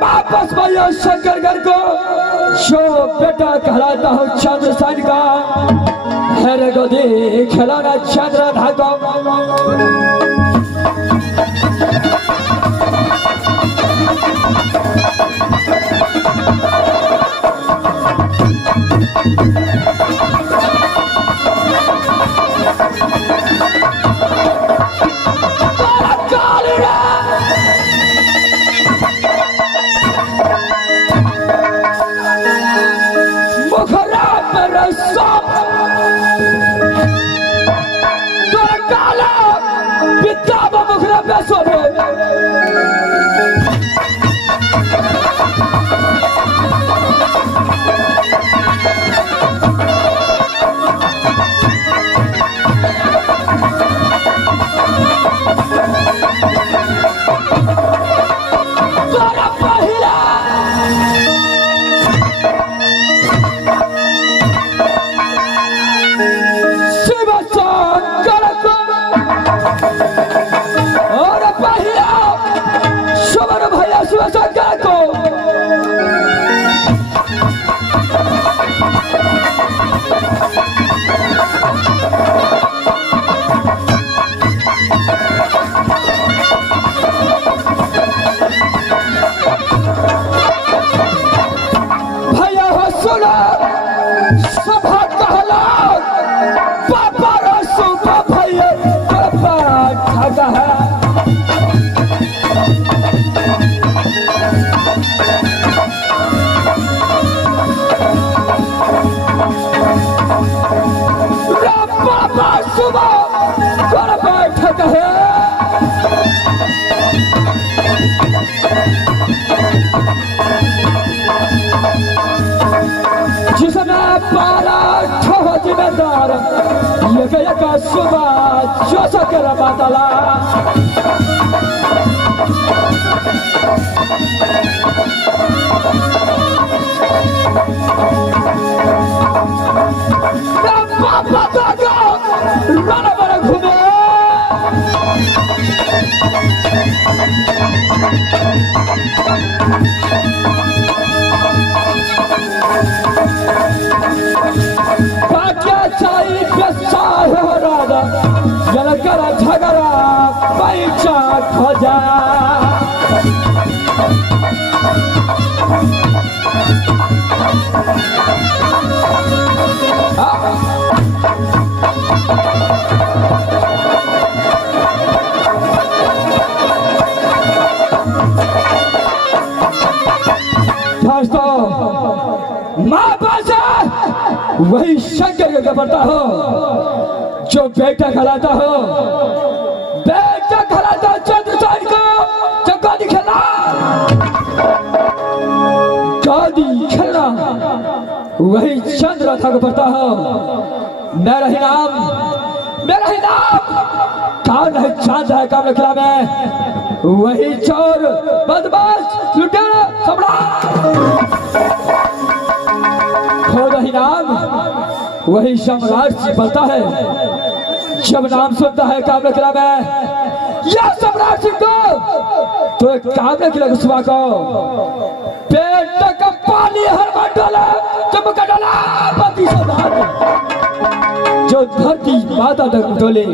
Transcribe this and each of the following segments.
वापस भैया शंकरगढ़ को जो बेटा कहलाता हूँ चंद्रसेन का हेरे गोदी खिलाना चंद्रधा को। का सुबह जो सकर बातला पापा तो बड़ा बड़ा घूमे जनकर झगड़ा पैसा खोजा माँ बाजा वही शंकर का पड़ता हो जो बेटा खिलाता हो, बेटा खिलाता चंद्रसेन को जो गादी खेलना वही चंद्रथा को पड़ता हो। मेरा ही नाम कौन है? चांद है काम खिला में वही चोर बदमाश लुटेरा सम्राट ही नाम वही सम्राट से पड़ता है। जब नाम सुनता है कामले किला में या सम्राट सिंह को तो एक कामले किला सुबह को पेट तक पानी हर बार डाला जब का डाला पति जो धरती माता तक डोले,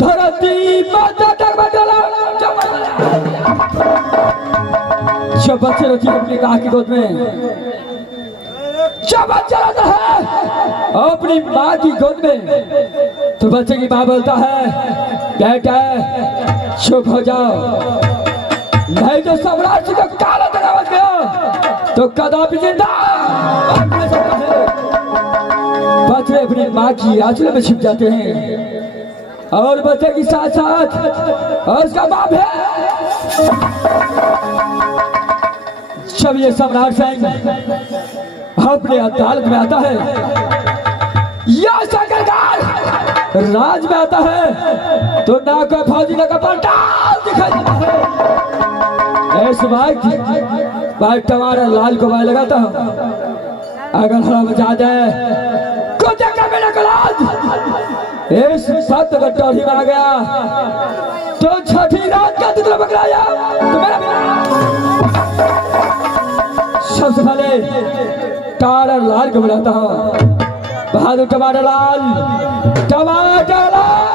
धरती माता तक डाला जब बच्चे रहती है अपनी माँ की गोद में, जब बच्चा रहता है अपनी माँ की गोद में, तो बच्चे की माँ बोलता है बेटा चुप हो जाओ, नहीं तो सम्राट जी का काला धब्बा बच गया तो कदापि जिंदा नहीं रह सकता है। बच्चे अपनी माँ की आंचल में छिप जाते हैं और बच्चे के साथ साथ और उसका बाप है। जब ये सम्राट सिंह अपने अदालत में आता है या सरकार राज में आता है तो ना कोई फौजी ना कोई पलटान दिखाई देता है। इस बात तुम्हारा लाल को मैं लगाता हूँ, अगर हरा बचा जाए को देखा मेरा कलाज इस सत्य का टोढ़ी में आ गया तो छठी रात का तितला पकड़ाया तो मेरा सबसे पहले टमाटर लाल को बुलाता हूँ। बहादुर टमाटर लाल, टमाटर लाल।